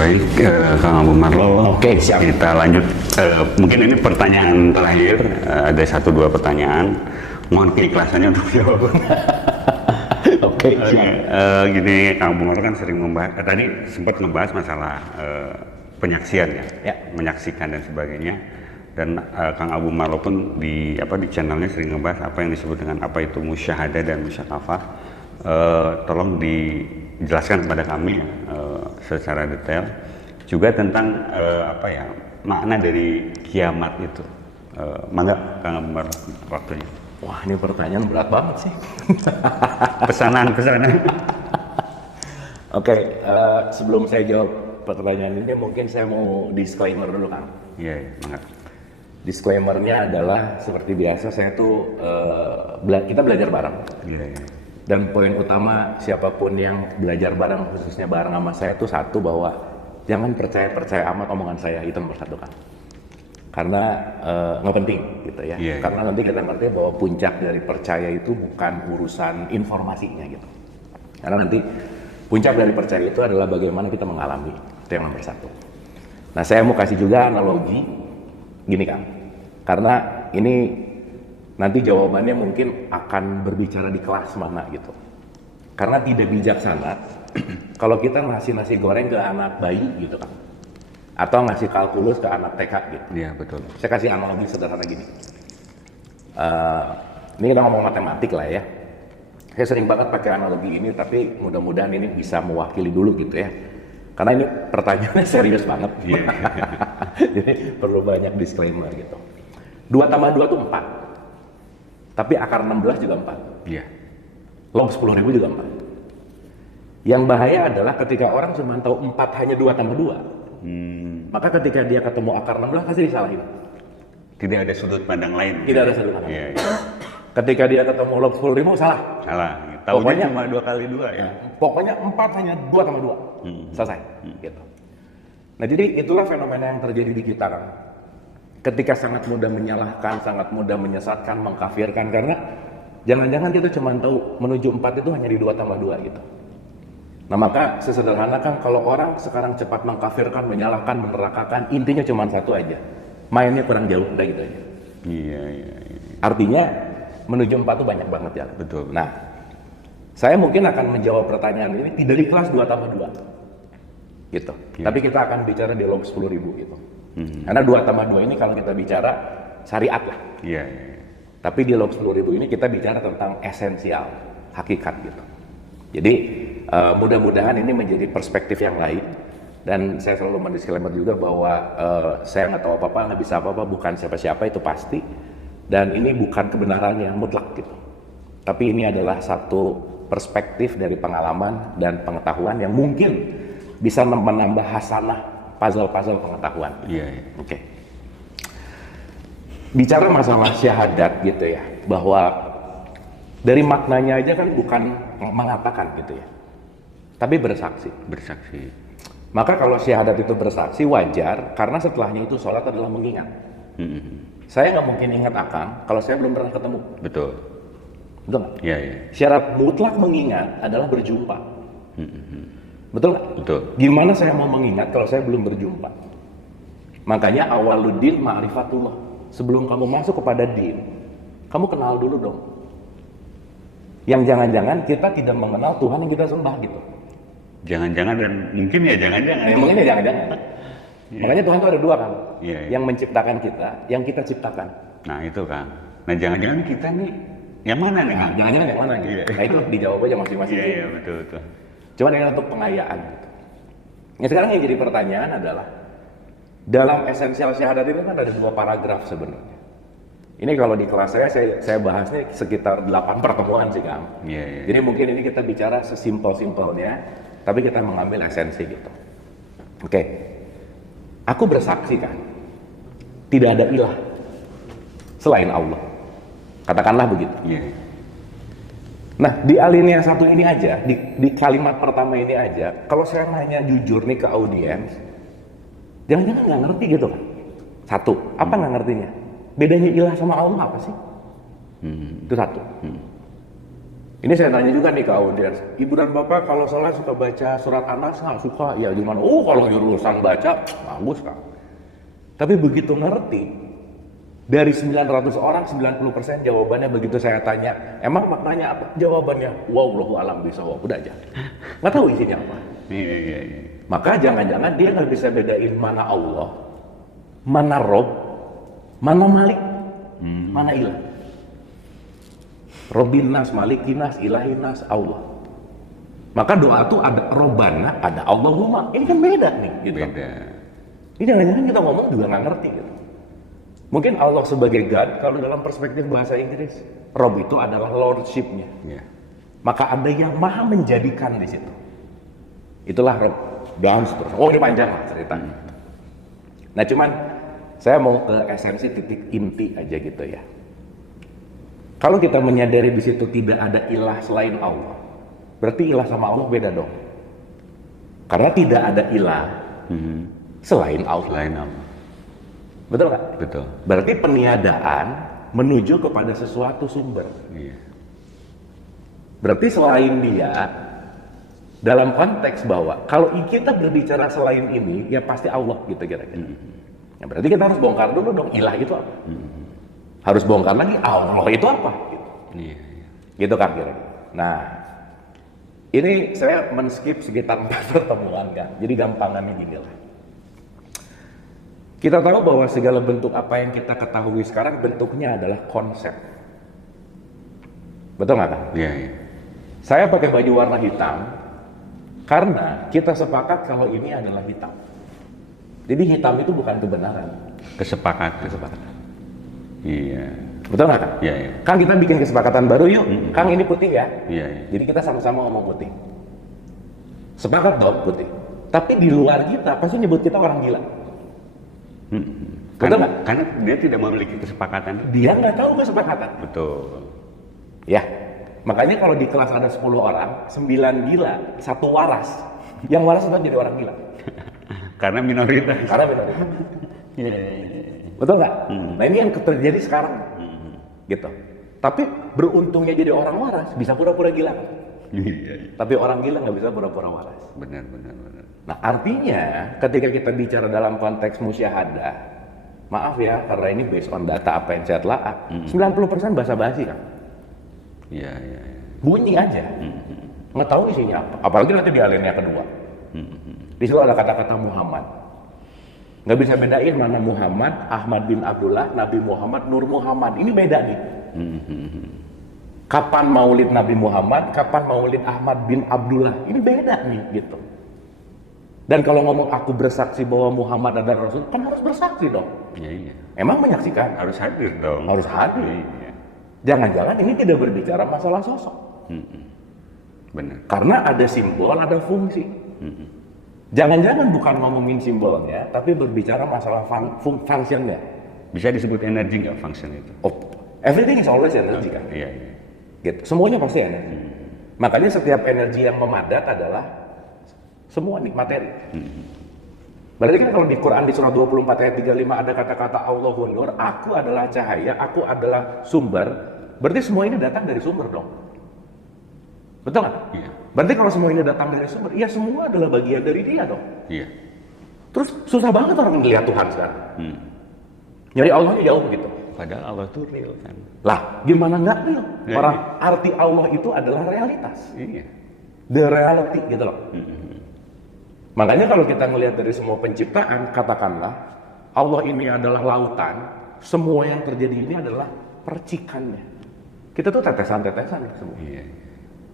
Baik, Kang Abu Marlo. Oke, siap. Kita lanjut. Mungkin ini pertanyaan terakhir. Ada 1-2 pertanyaan. Mohon keikhlasannya untuk jawab. Oke, siap. Gini, Kang Abu Marlo kan sering membahas. Tadi sempat membahas masalah penyaksian ya, menyaksikan dan sebagainya. Dan Kang Abu Marlo pun di channelnya sering membahas apa yang disebut dengan apa itu musyahadah dan musyakafah. Tolong dijelaskan kepada kami secara detail juga tentang makna dari kiamat itu. Mangga Kang Abu Marlo waktunya. Wah, ini pertanyaan berat banget sih. Pesanan. Oke, sebelum saya jawab pertanyaan ini mungkin saya mau disclaimer dulu, Kang. Iya, mangga. Disclaimernya adalah seperti biasa, saya tuh kita belajar bareng. Iya. Dan poin utama siapapun yang belajar bareng, khususnya bareng sama saya tuh satu, bahwa jangan percaya amat omongan saya, itu nomor satu, Kang. Karena nggak penting gitu ya. Yeah. Karena nanti kita ngerti bahwa puncak dari percaya itu bukan urusan informasinya gitu. Karena nanti puncak dari percaya itu adalah bagaimana kita mengalami, itu yang nomor satu. Nah, saya mau kasih juga analogi gini, Kang. Karena ini nanti jawabannya mungkin akan berbicara di kelas mana gitu. Karena tidak bijaksana kalau kita ngasih nasi goreng ke anak bayi gitu, Kang. Atau ngasih kalkulus ke anak TK gitu. Iya, betul. Saya kasih analogi sederhana gini. Ini kita ngomong matematik lah ya. Saya sering banget pakai analogi ini, tapi mudah-mudahan ini bisa mewakili dulu gitu ya. Karena ini pertanyaannya serius banget. Yeah. Jadi perlu banyak disclaimer gitu. 2 tambah 2 itu 4. Tapi akar 16 juga 4. Iya. Log 10.000 juga 4. Yang bahaya adalah ketika orang cuma tahu 4 hanya 2 tambah 2. Maka ketika dia ketemu akar 16 pasti disalahin. Tidak ada sudut pandang lain. Tidak ada sudut pandang. Iya. Ketika dia ketemu log 10.000 salah. Tahunya Pokoknya cuma 2 kali 2 ya. Pokoknya 4 hanya 2 tambah 2. Selesai. Gitu. Nah, jadi itulah fenomena yang terjadi di kita, kan. Ketika sangat mudah menyalahkan, sangat mudah menyesatkan, mengkafirkan, karena jangan-jangan kita cuma tahu menuju 4 itu hanya di 2 tambah 2 gitu. Nah, maka sesederhana kan kalau orang sekarang cepat mengkafirkan, menyalahkan, menerakakan, intinya cuma satu aja. Mainnya kurang jauh, udah gitu aja. Iya. Artinya menuju 4 itu banyak banget ya. Betul. Nah, saya mungkin akan menjawab pertanyaan ini tidak di kelas 2 tambah 2. Gitu. Iya. Tapi kita akan bicara di log 10.000 gitu. Karena 2 tambah 2 ini kalau kita bicara syariat lah. Iya. Tapi di log 10.000 ini kita bicara tentang esensial, hakikat gitu. Jadi mudah-mudahan ini menjadi perspektif yang lain. Dan saya selalu mendisklaimer juga bahwa saya nggak tahu apa-apa, nggak bisa apa-apa, bukan siapa-siapa, itu pasti. Dan ini bukan kebenaran yang mutlak gitu. Tapi ini adalah satu perspektif dari pengalaman dan pengetahuan yang mungkin bisa menambah hasanah puzzle-puzzle pengetahuan. Iya. Oke. Bicara masalah syahadat gitu ya, bahwa dari maknanya aja kan bukan mengatakan gitu ya, tapi bersaksi. Maka kalau syahadat itu bersaksi wajar, karena setelahnya itu sholat adalah mengingat. Saya nggak mungkin ingat Akang kalau saya belum pernah ketemu. Betul. Betul nggak? Iya. Syarat mutlak mengingat adalah berjumpa. Betul nggak? Betul. Gimana saya mau mengingat kalau saya belum berjumpa? Makanya awaluddin ma'rifatullah. Sebelum kamu masuk kepada din, kamu kenal dulu dong. Yang jangan-jangan kita tidak mengenal Tuhan yang kita sembah gitu. Jangan-jangan dan mungkin ya jangan-jangan. Mungkin ya jangan-jangan. Makanya Tuhan itu ada 2 kan. Iya. Yang menciptakan kita, yang kita ciptakan. Nah itu kan. Nah jangan-jangan kita nih yang mana nih? Nah, jangan-jangan yang mana gitu. Iya. Nah itu dijawab aja masing-masing. Iya, betul. Cuma dengan untuk pengayaan gitu. Nah, sekarang yang jadi pertanyaan adalah dalam esensial syahadat itu kan ada 2 paragraf sebenarnya. Ini kalau di kelas saya bahasnya sekitar 8 pertemuan sih, Kang. Iya. Jadi mungkin ini kita bicara sesimpel-simpelnya, tapi kita mengambil esensi gitu. Oke. Aku bersaksi kan, tidak ada ilah selain Allah. Katakanlah begitu. Iya. Nah, di alinea 1 ini aja, di kalimat pertama ini aja, kalau saya nanya jujur nih ke audiens, jangan-jangan nggak ngerti gitu kan? 1, apa nggak ngertinya? Bedanya ilah sama Allah apa sih? Itu 1. Ini saya tanya juga nih ke audiens, ibu dan bapak kalau sholat suka baca surat An-Nas nggak? Suka, ya gimana? Oh kalau jurusan baca, bagus Kak. Tapi begitu ngerti, dari 900 orang, 90% jawabannya begitu saya tanya, emang maknanya apa? Jawabannya, wallahu alam bisawab, udah aja. Nggak tahu isinya apa. Iya. Maka jangan-jangan dia nggak bisa bedain mana Allah, mana Rob, mana Malik, mana Ilah. Robbinas, Malikinas, Ilahinas, Allah. Maka doa itu ada Robbana, ada Allahumma. Ini kan beda nih, gitu. Beda. Ini jangan-jangan kita ngomong juga nggak ngerti, gitu. Mungkin Allah sebagai God, kalau dalam perspektif bahasa Inggris, Rob itu adalah lordship-nya. Iya. Maka ada yang maha menjadikan di situ. Itulah Rob. Dan seterusnya. Oh ini panjang lah ceritanya. Nah cuman saya mau ke esensi titik inti aja gitu ya. Kalau kita menyadari di situ tidak ada ilah selain Allah, berarti ilah sama Allah beda dong. Karena tidak ada ilah selain Allah. Selain Allah. Betul nggak? Betul. Berarti peniadaan menuju kepada sesuatu sumber. Iya. Berarti selain dia, dalam konteks bahwa kalau kita berbicara selain ini, ya pasti Allah gitu kira-kira. Ya, berarti kita harus bongkar dulu dong, ilah itu apa? Harus bongkar lagi, Allah itu apa? Gitu, Iya. gitu kan kira-kira. Nah, ini saya men-skip sekitar 4 pertemuan kan, jadi gampangannya gini lah. Kita tahu bahwa segala bentuk apa yang kita ketahui sekarang bentuknya adalah konsep. Betul nggak kan? Iya. Saya pakai baju warna hitam karena kita sepakat kalau ini adalah hitam. Jadi hitam itu bukan kebenaran. Kesepakatan. Iya. Betul nggak kan? Iya. Kang kita bikin kesepakatan baru yuk. Kang ini putih ya. Iya. Jadi kita sama-sama ngomong putih. Sepakat dong putih. Tapi di luar kita pasti nyebut kita orang gila. Betul nggak? Karena dia tidak memiliki kesepakatan. Dia nggak tahu kesepakatan. Betul. Ya. Makanya kalau di kelas ada 10 orang, 9 gila, 1 waras. Yang waras itu jadi orang gila. Karena minoritas. Karena minoritas. Betul nggak? Nah ini yang terjadi sekarang. Gitu. Tapi beruntungnya jadi orang waras, bisa pura-pura gila. Iya. Tapi orang gila nggak bisa pura-pura waras. Benar. Nah artinya ketika kita bicara dalam konteks musyahadah, maaf ya karena ini based on data apa yang saya telah, 90% basa-basi kan. Iya. Bunyi aja. Nggak tahu isinya apa. Apalagi nanti di alinea kedua. Di situ ada kata-kata Muhammad. Nggak bisa bedain mana Muhammad, Ahmad bin Abdullah, Nabi Muhammad, Nur Muhammad. Ini beda nih. Kapan maulid Nabi Muhammad, kapan maulid Ahmad bin Abdullah. Ini beda nih gitu. Dan kalau ngomong aku bersaksi bahwa Muhammad adalah Rasul, kan harus bersaksi dong. Iya. Emang menyaksikan? Harus hadir dong. Harus hadir. Iya. Jangan-jangan ini tidak berbicara masalah sosok. Benar. Karena ada simbol, ada fungsi. Jangan-jangan bukan ngomongin simbolnya, tapi berbicara masalah functionnya. Bisa disebut energi nggak function itu? Oh, everything is always energy kan? Iya. Gitu. Semuanya pasti energi. Makanya setiap energi yang memadat adalah semua nih materi. Berarti kan kalau di Quran di surah 24 ayat 35 ada kata-kata Allahun Nur, aku adalah cahaya, aku adalah sumber. Berarti semua ini datang dari sumber dong. Betul nggak? Iya. Berarti kalau semua ini datang dari sumber, ya semua adalah bagian dari dia dong. Iya. Terus susah banget orang melihat Tuhan sekarang. Nyari Allahnya jauh gitu. Padahal Allah itu real kan. Lah, gimana nggak real? Ya, Orang arti Allah itu adalah realitas. Iya. The reality gitu loh. Makanya kalau kita melihat dari semua penciptaan, katakanlah Allah ini adalah lautan, semua yang terjadi ini adalah percikannya. Kita tuh tetesan-tetesan ya semua. Iya.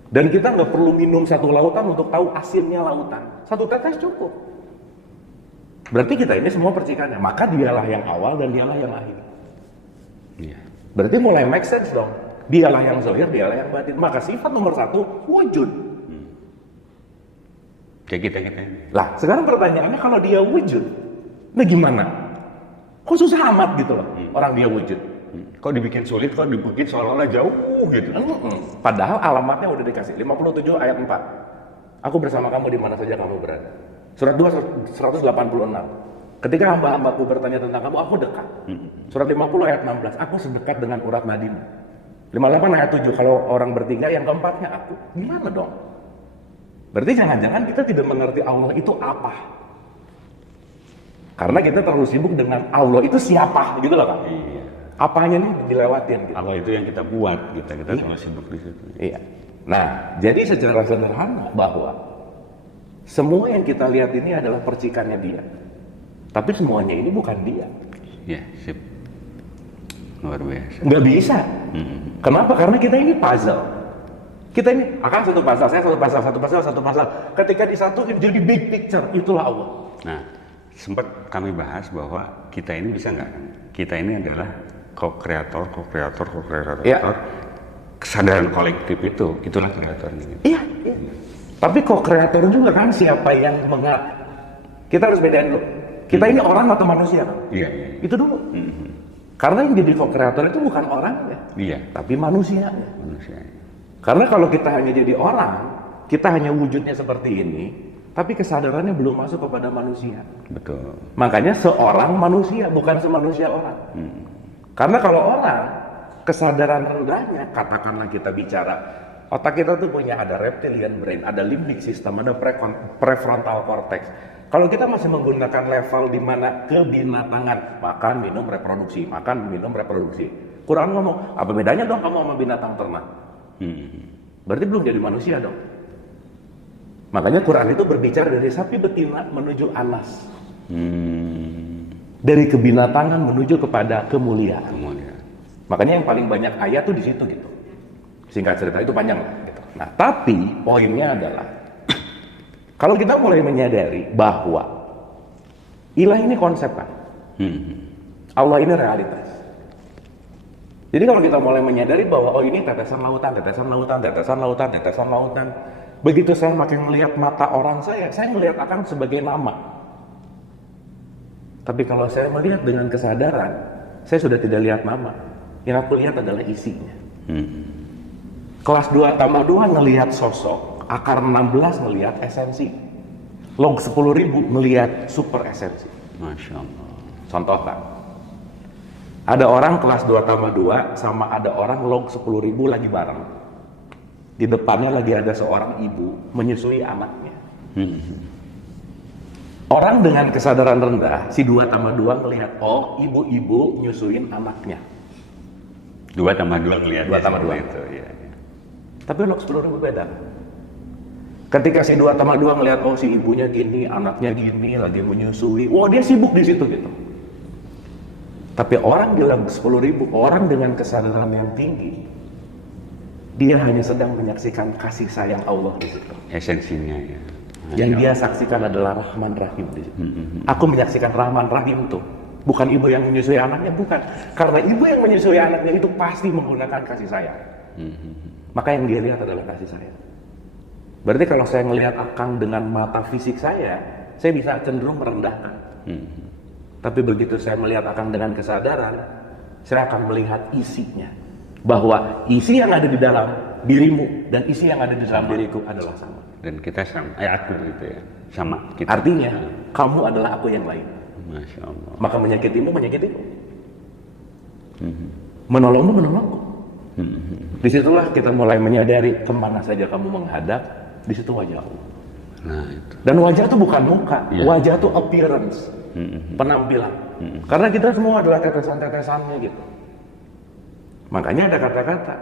Dan kita nggak perlu minum satu lautan untuk tahu asinnya lautan. Satu tetes cukup. Berarti kita ini semua percikannya. Maka dialah yang awal dan dialah yang akhir. Iya. Berarti mulai make sense dong. Dialah yang zahir, dialah yang batin. Maka sifat nomor 1 wujud. Kayak kita ini. Lah, sekarang pertanyaannya kalau dia wujud, nah gimana? Kok susah amat gitu loh, orang dia wujud. Kok dibikin sulit, kok dibikin seolah-olah jauh gitu. Padahal alamatnya udah dikasih, 57 ayat 4. Aku bersama kamu di mana saja kamu berada. Surat 2, 186. Ketika hamba-hambaku bertanya tentang kamu, aku dekat. Surat 50 ayat 16, aku sedekat dengan urat nadimu. 58 ayat 7, kalau orang bertiga yang keempatnya aku. Gimana dong? Berarti jangan-jangan kita tidak mengerti Allah itu apa. Karena kita terlalu sibuk dengan Allah itu siapa, gitu loh Pak. Iya. Apanya nih dilewatin gitu. Allah itu yang kita buat, kita terlalu sibuk di situ. Iya. Nah, jadi secara sederhana bahwa semua yang kita lihat ini adalah percikannya dia. Tapi semuanya ini bukan dia. Ya, sip. Luar biasa. Nggak bisa. Kenapa? Karena kita ini puzzle. Kita ini akan satu puzzle, saya satu puzzle. Ketika disatuin jadi big picture, itulah Allah. Nah, sempat kami bahas bahwa kita ini bisa nggak? Kita ini adalah co-kreator. Ya. Kesadaran kolektif itulah kreatornya. Iya. Tapi co-kreator juga kan siapa yang kita harus bedain dulu. Kita ini orang atau manusia? Iya. Itu dulu. Karena yang jadi co-kreator itu bukan orangnya, tapi manusia. Karena kalau kita hanya jadi orang, kita hanya wujudnya seperti ini, tapi kesadarannya belum masuk kepada manusia. Betul. Makanya seorang manusia, bukan semanusia orang. Karena kalau orang, kesadaran rendahnya, katakanlah kita bicara, otak kita tuh punya ada reptilian brain, ada limbic system, ada prefrontal cortex. Kalau kita masih menggunakan level di mana kebinatangan, makan, minum, reproduksi. Quran ngomong, apa bedanya dong kamu sama binatang ternak? Berarti belum jadi manusia dong. Makanya Quran itu berbicara dari sapi betina menuju anas. Dari kebinatangan menuju kepada kemuliaan. Makanya yang paling banyak ayat tuh di situ gitu. Singkat cerita itu panjang gitu. Nah, tapi poinnya adalah kalau kita mulai menyadari bahwa ilah ini konsep kan, Allah ini realitas. Jadi kalau kita mulai menyadari bahwa oh ini tetesan lautan, begitu saya makin melihat mata orang saya melihat akan sebagai nama. Tapi kalau saya melihat dengan kesadaran, saya sudah tidak lihat nama. Yang aku lihat adalah isinya. Kelas 2 tambah 2 ngelihat sosok, akar 16 ngelihat esensi, log 10.000 ngelihat super esensi. Masya Allah. Contoh Pak, ada orang kelas 2 tambah 2 sama ada orang log 10.000 lagi bareng. Di depannya lagi ada seorang ibu menyusui anaknya. Orang dengan kesadaran rendah, si 2 tambah 2 ngelihat, oh ibu-ibu nyusuin anaknya. 2 tambah 2 kelihatan. 2 tambah 2 itu, ya. Tapi log 10.000 beda. Ketika si 2 tambah 2 ngelihat, oh si ibunya gini, anaknya gini, lagi menyusui. Wah dia sibuk di situ gitu. Tapi orang di log 10.000, orang dengan kesadaran yang tinggi, dia hanya sedang menyaksikan kasih sayang Allah di situ. Esensinya ya. Yang dia saksikan adalah Rahman Rahim di situ. Aku menyaksikan Rahman Rahim tuh. Bukan ibu yang menyusui anaknya, bukan. Karena ibu yang menyusui anaknya itu pasti menggunakan kasih sayang. Maka yang dia lihat adalah kasih sayang. Berarti kalau saya melihat Akang dengan mata fisik saya bisa cenderung merendahkan. Tapi begitu saya melihat Akang dengan kesadaran, saya akan melihat isinya. Bahwa isi yang ada di dalam dirimu dan isi yang ada di dalam diriku adalah sama. Dan kita sama, aku gitu ya, sama kita. Artinya, kamu adalah aku yang lain. Masya Allah. Maka menyakitimu, menyakitiku. Menolongmu, menolongku. Disitulah kita mulai menyadari kemana saja kamu menghadap, disitu wajah Allah. Nah, itu. Dan wajah itu bukan muka, wajah itu appearance, penampilan. Karena kita semua adalah tetesan-tetesannya gitu. Makanya ada kata-kata,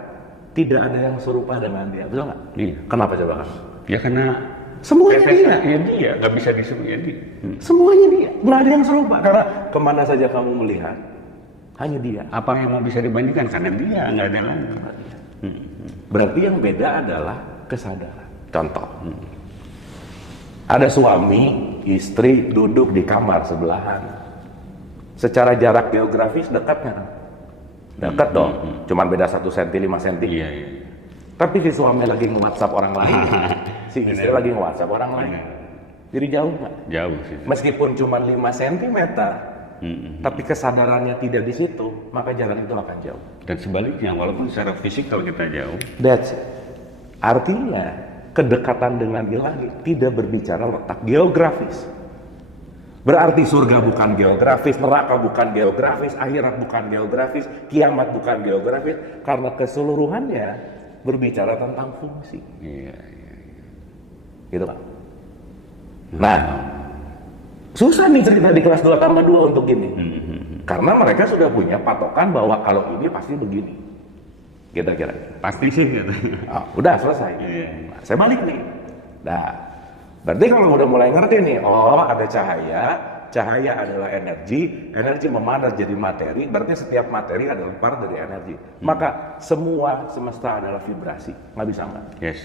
tidak ada yang serupa dengan dia, betul nggak? Iya. Kenapa coba kan? Ya karena semuanya dia. Ya dia, nggak bisa disebut ya dia. Semuanya dia, nggak ada yang serupa. Karena kemana saja kamu melihat, hanya dia. Apa yang mau bisa dibandingkan? Karena dia nggak ada lagi. Berarti yang beda adalah kesadaran. Contoh, ada suami, istri duduk di kamar sebelahan. Secara jarak geografis dekat nggak? Dekat dong, cuman beda 1 cm, 5 cm. Iya. Tapi si suami lagi nge-WhatsApp orang lain, si istri lagi nge-WhatsApp orang lain. Jadi jauh nggak? Jauh sih. Meskipun cuma 5 cm, tapi kesadarannya tidak di situ, maka jalan itu akan jauh. Dan sebaliknya, walaupun secara fisik kalau kita jauh. That's it. Artinya, kedekatan dengan ilahi tidak berbicara letak geografis. Berarti surga bukan geografis, neraka bukan geografis, akhirat bukan geografis, kiamat bukan geografis, karena keseluruhannya berbicara tentang fungsi. Iya. Gitu kan? Nah, susah nih cerita di kelas 2+2 untuk gini. Karena mereka sudah punya patokan bahwa kalau ini pasti begini. Kira-kira. Pasti sih gitu. Udah selesai. Nah, saya balik nih. Nah, berarti kalau udah mulai ngerti nih, oh ada cahaya, cahaya adalah energi, energi memanas jadi materi, berarti setiap materi adalah part dari energi. Maka semua semesta adalah vibrasi, nggak bisa nggak? Yes.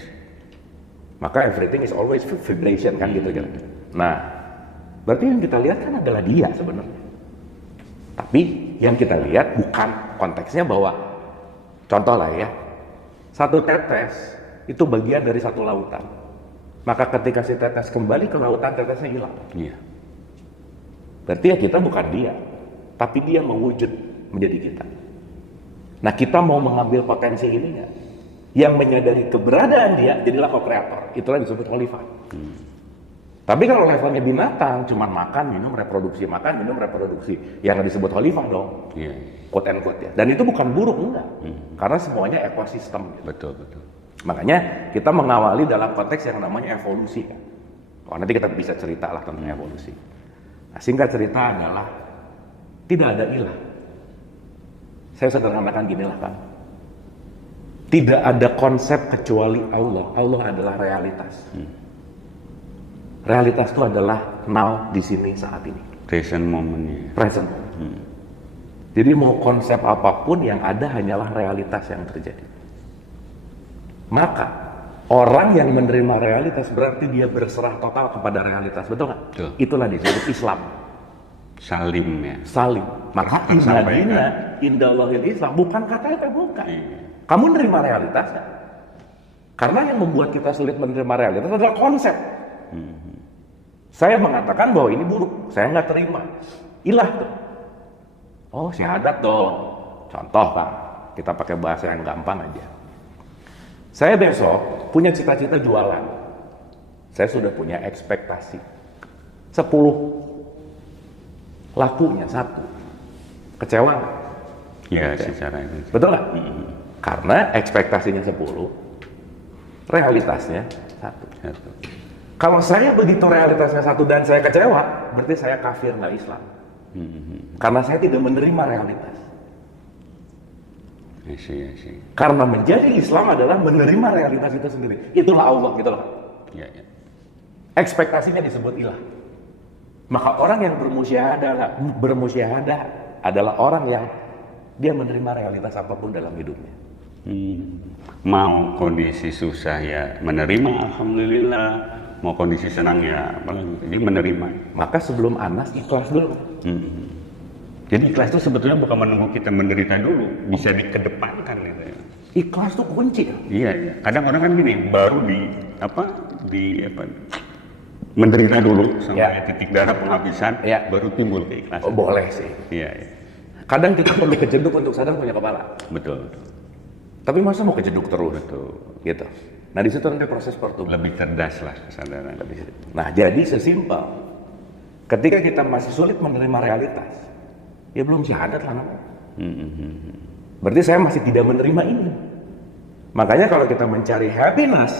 Maka everything is always vibration kan gitu kan. Nah, berarti yang kita lihat kan adalah dia sebenarnya. Tapi yang kita lihat bukan konteksnya bahwa, contoh lah ya, satu tetes itu bagian dari satu lautan. Maka ketika si tetes kembali ke lautan, tetesnya hilang. Iya. Berarti ya kita bukan dia, tapi dia mewujud menjadi kita. Nah, kita mau mengambil potensi ini nggak? Yang menyadari keberadaan dia, jadilah co-kreator. Itulah disebut khalifah. Tapi kalau levelnya binatang, cuma makan, minum, reproduksi, makan, minum, reproduksi, yang disebut khalifah dong. Iya. Quote and quote ya. Dan itu bukan buruk, enggak. Karena semuanya ekosistem. Betul. Makanya kita mengawali dalam konteks yang namanya evolusi kan. Oh, nanti kita bisa cerita lah tentang evolusi. Nah, singkat cerita adalah tidak ada ilah. Saya sederhanakan gini lah kan. Tidak ada konsep kecuali Allah. Allah adalah realitas. Realitas itu adalah now di sini saat ini. Present momennya. Present. Jadi mau konsep apapun yang ada hanyalah realitas yang terjadi. Maka orang yang menerima realitas berarti dia berserah total kepada realitas, betul nggak? Betul. Itulah disebut Islam. Salim ya. Salim. Maka indallahil Islam bukan kata bukan. Kamu menerima realitas nggak? Karena yang membuat kita sulit menerima realitas adalah konsep. Saya mengatakan bahwa ini buruk, saya nggak terima. Ilah tuh. Oh, syahadat dong. Contoh kan, kita pakai bahasa yang gampang aja. Saya besok punya cita-cita jualan. Saya sudah punya ekspektasi. 10. Lakunya 1. Kecewa nggak? Ya, secara itu. Betul nggak? Karena ekspektasinya 10. Realitasnya 1. Kalau saya begitu realitasnya 1 dan saya kecewa, berarti saya kafir nggak Islam. Karena saya tidak menerima realitas. Iya. Karena menjadi Islam adalah menerima realitas itu sendiri. Itulah Allah gitu loh. Iya. Ekspektasinya disebut ilah. Maka orang yang bermusyahadah adalah orang yang dia menerima realitas apapun dalam hidupnya. Mau kondisi susah ya menerima, alhamdulillah. Mau kondisi senang ya, dia menerima. Maka sebelum Anas ikhlas dulu. Jadi ikhlas itu sebetulnya bukan menunggu kita menderita dulu, bisa dikedepankan gitu ya. Ikhlas itu kunci. Iya. Kadang orang kan gini, baru menderita dulu sampai titik darah penghabisan, baru timbul keikhlasan. Oh, boleh sih. Iya. Kadang kita perlu kejeduk untuk sadar punya kepala. Betul. Tapi masa mau kejeduk terus? Betul. Gitu. Nah, di situ nanti proses pertumbuhan. Lebih cerdas lah kesadaran. Nah, jadi sesimpel. Ketika kita masih sulit menerima realitas, ya belum syahadat lah namanya. Berarti saya masih tidak menerima ini. Makanya kalau kita mencari happiness,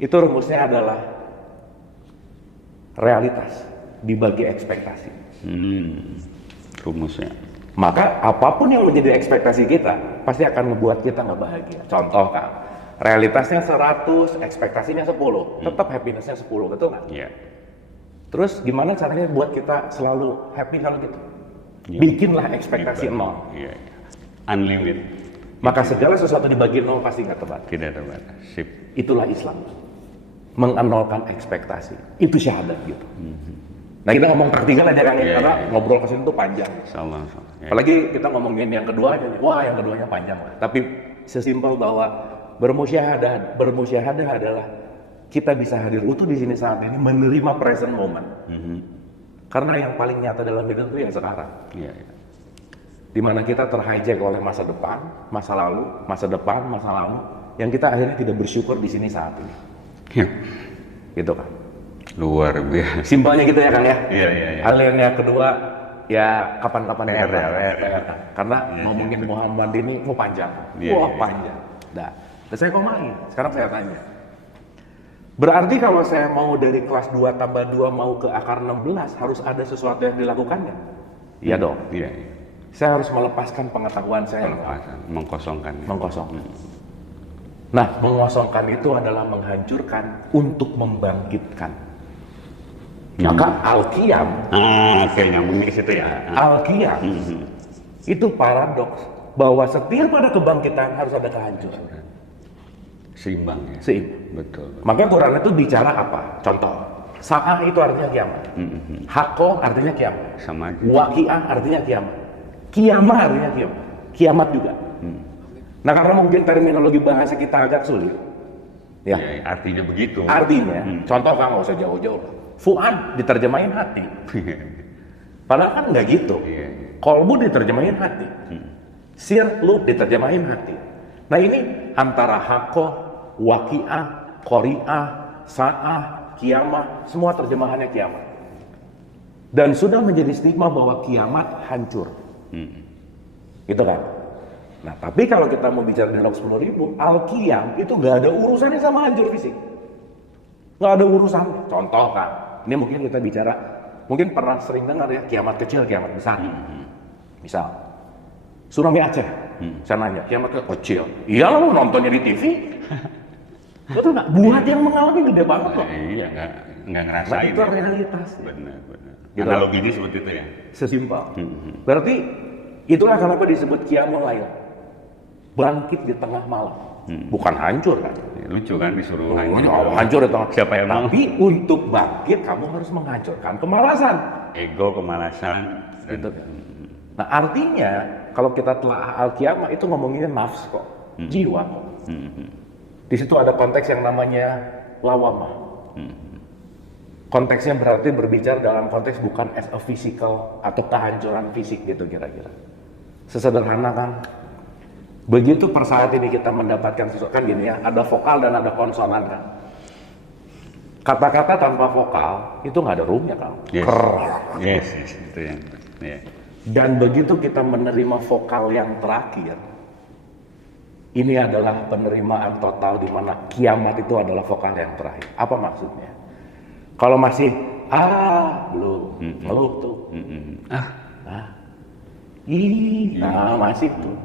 itu rumusnya adalah realitas dibagi ekspektasi. Rumusnya. Maka apapun yang menjadi ekspektasi kita pasti akan membuat kita nggak bahagia. Contoh kan, realitasnya 100, ekspektasinya 10, tetap happinessnya 10, betul nggak? Iya. Terus gimana caranya buat kita selalu happy kalau gitu? Bikinlah ekspektasi 0. Iya. Unlimited. Maka segala sesuatu dibagi 0 pasti nggak terbatas. Tidak terbatas. Sip. Itulah Islam. Mengenolkan ekspektasi. Itu syahadat gitu. Nah, kita ngomong praktikal aja kan, karena ngobrol kesini tuh panjang. Insyaallah. Apalagi kita ngomongin yang kedua aja nih. Wah, yang keduanya panjang lah. Tapi sesimpel bahwa bermusyahadah adalah kita bisa hadir utuh di sini saat ini, menerima present moment. Karena yang paling nyata dalam hidup itu yang sekarang. Iya. Dimana kita terhijack oleh masa depan, masa lalu, masa depan, masa lalu, yang kita akhirnya tidak bersyukur di sini saat ini. Iya. Gitu kan. Luar biasa. Simpelnya gitu ya Kang ya. Iya. Alirannya kedua ya kapan-kapan ya. Karena Iya, ngomongin Muhammad ini mau panjang. Iya. Panjang. Dah. Terus saya ngomongin. Sekarang saya tanya. Berarti kalau saya mau dari kelas 2 tambah 2 mau ke akar 16 harus ada sesuatu yang dilakukannya? Iya dong. Iya. Saya harus melepaskan pengetahuan saya. Mengkosongkan. Nah, mengosongkan itu adalah menghancurkan untuk membangkitkan. Maka Al-Qiyam, oke, nyambung ke situ ya. Al-Qiyam itu paradoks bahwa setiap pada kebangkitan harus ada kehancuran. Seimbang ya. Betul. Maka Quran itu bicara apa? Contoh, Sa'ah itu artinya kiamat. Haqqo artinya kiamat. Sama. Waqi'ah artinya kiamat. Kiamah artinya kiamat. Kiamat juga. Nah, karena mungkin terminologi bahasa kita agak sulit. Ya, artinya begitu. Artinya, contoh kan nggak usah jauh-jauh. Fu'ad diterjemahin hati. Padahal kan nggak gitu. Kolbu diterjemahin hati. Sirlu diterjemahin hati. Nah ini antara haqqo, waqi'ah, qori'ah, sa'ah, kiamah, semua terjemahannya kiamat. Dan sudah menjadi stigma bahwa kiamat hancur. Gitu kan? Nah, tapi kalau kita mau bicara di log 10.000, Al-Qiyam itu nggak ada urusannya sama hancur fisik. Nggak ada urusan. Contoh kan, ini mungkin kita bicara, mungkin pernah sering dengar ya, kiamat kecil, kiamat besar. Misal, tsunami Aceh, saya nanya, kiamat kecil? Iya lah, nontonnya di TV. Betul nggak? Buat yang mengalami gede banget loh. Iya, nggak ngerasain. Itu realitas. Benar. Gitu. Analoginya seperti itu ya. Sesimpel. Berarti itulah kenapa disebut qiyamul lail. Bangkit di tengah malam. Bukan hancur kan? Ya, lucu kan disuruh hancur di tengah. Siapa yang mau? Tapi untuk bangkit kamu harus menghancurkan kemalasan. Ego, kemalasan. Gitu kan? Nah artinya kalau kita telah Al-Qiyamah itu ngomonginnya nafs kok, jiwa kok. Di situ ada konteks yang namanya lawamah. Konteksnya berarti berbicara dalam konteks bukan as a physical atau kehancuran fisik gitu kira-kira. Sesederhana kan. Begitu per saat ini kita mendapatkan sesuatu kan gini ya, ada vokal dan ada konsonan kan. Kata-kata tanpa vokal itu nggak ada roomnya kan. Yes, itu yang. Yeah. Dan begitu kita menerima vokal yang terakhir, ini adalah penerimaan total di mana kiamat itu adalah vokal yang terakhir. Apa maksudnya? Kalau masih belum, ngeluh tuh. Masih tuh.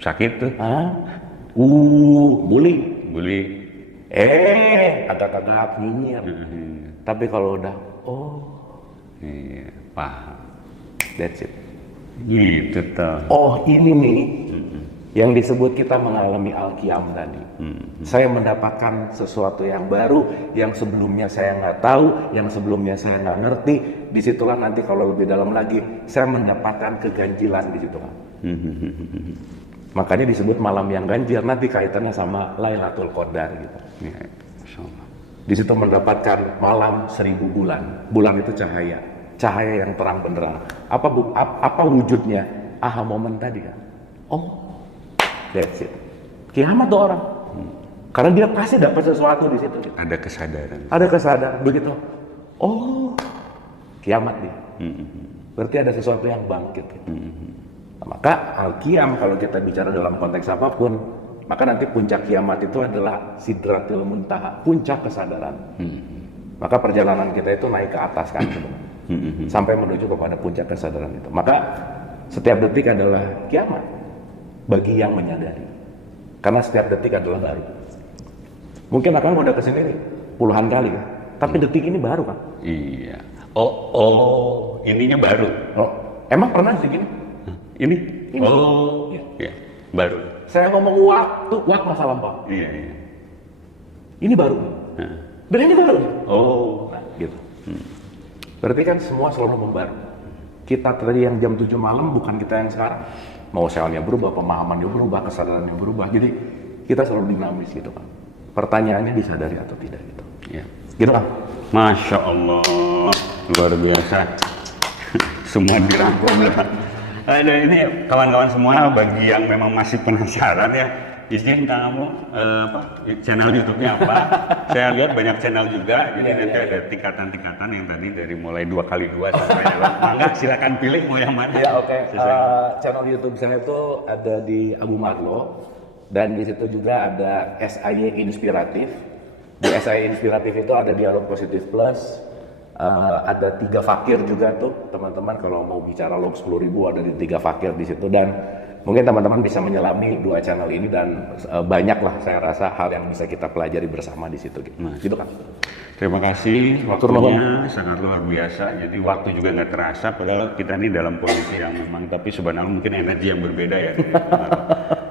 Sakit tuh. Bully. Agak-agak nyinyir. Tapi kalau udah, Iya, paham. that's it. Gitu tuh. Ini nih yang disebut kita mengalami Al-Qiyam tadi. Saya mendapatkan sesuatu yang baru, yang sebelumnya saya nggak tahu, yang sebelumnya saya nggak ngerti. Disitulah nanti kalau lebih dalam lagi, saya mendapatkan keganjilan di situ kan. Makanya disebut malam yang ganjil, nanti kaitannya sama Lailatul Qadar gitu. Ya, di situ mendapatkan malam 1000 bulan. Bulan itu cahaya yang terang benderang. Apa wujudnya? Aha momen tadi kan. That's it. Kiamat tuh orang. Karena dia pasti dapat sesuatu di situ. Ada kesadaran. Ada kesadaran begitu. Kiamat dia. Berarti ada sesuatu yang bangkit. Gitu. Maka Al-Qiyam kalau kita bicara dalam konteks apapun, maka nanti puncak kiamat itu adalah Sidratil Muntaha, puncak kesadaran. Maka perjalanan kita itu naik ke atas kan sebenarnya. Sampai menuju kepada puncak kesadaran itu. Maka setiap detik adalah kiamat bagi yang menyadari. Karena setiap detik adalah baru. Mungkin akan udah kesini nih puluhan kali kan. Tapi detik ini baru kan. Iya. Ininya baru. Emang pernah segini? Ini. Iya. Baru. Saya ngomong waktu masa lampau. Iya. Ini baru. Dan ini baru. Nah, gitu. Berarti kan semua selalu membaru. Kita tadi yang jam 7 malam bukan kita yang sekarang. Mau selnya berubah, pemahamannya berubah, kesadarannya berubah. Jadi kita selalu dinamis gitu kan. Pertanyaannya disadari atau tidak gitu. Iya. Gitu kan? Masya Allah, luar biasa. Semua dirangkum. Ada ini kawan-kawan semua bagi yang memang masih penasaran ya, izin kamu channel YouTube-nya apa? Saya lihat banyak channel juga, jadi nanti ada tingkatan-tingkatan yang tadi dari mulai 2x2 sampai mangga silakan pilih mau yang mana. Ya oke. Channel YouTube saya itu ada di Abu Marlo dan di situ juga ada SIY Inspiratif. Di SIY Inspiratif itu ada Dialog Positif Plus. Ada 3 fakir juga tuh teman-teman, kalau mau bicara log 10.000 ada di 3 fakir di situ, dan mungkin teman-teman bisa menyelami 2 channel ini dan banyak lah saya rasa hal yang bisa kita pelajari bersama di situ gitu. Gitu kan. Terima kasih, waktunya sangat luar biasa. Jadi waktu juga nggak terasa, padahal kita ini dalam kondisi yang memang, tapi sebenarnya mungkin energi yang berbeda ya.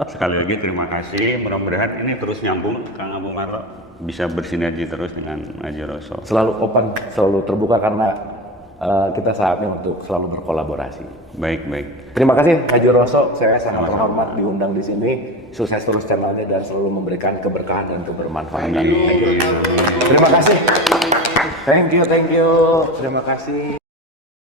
Sekali lagi terima kasih, mudah-mudahan ini terus nyambung, Kang Abu Marlo bisa bersinergi terus dengan Haji Roso. Selalu open, selalu terbuka karena kita saatnya untuk selalu berkolaborasi. Baik. Terima kasih Haji Roso, saya sangat terhormat diundang di sini. Sukses terus channelnya dan selalu memberikan keberkahan dan kebermanfaatan. Terima kasih. Thank you. Terima kasih.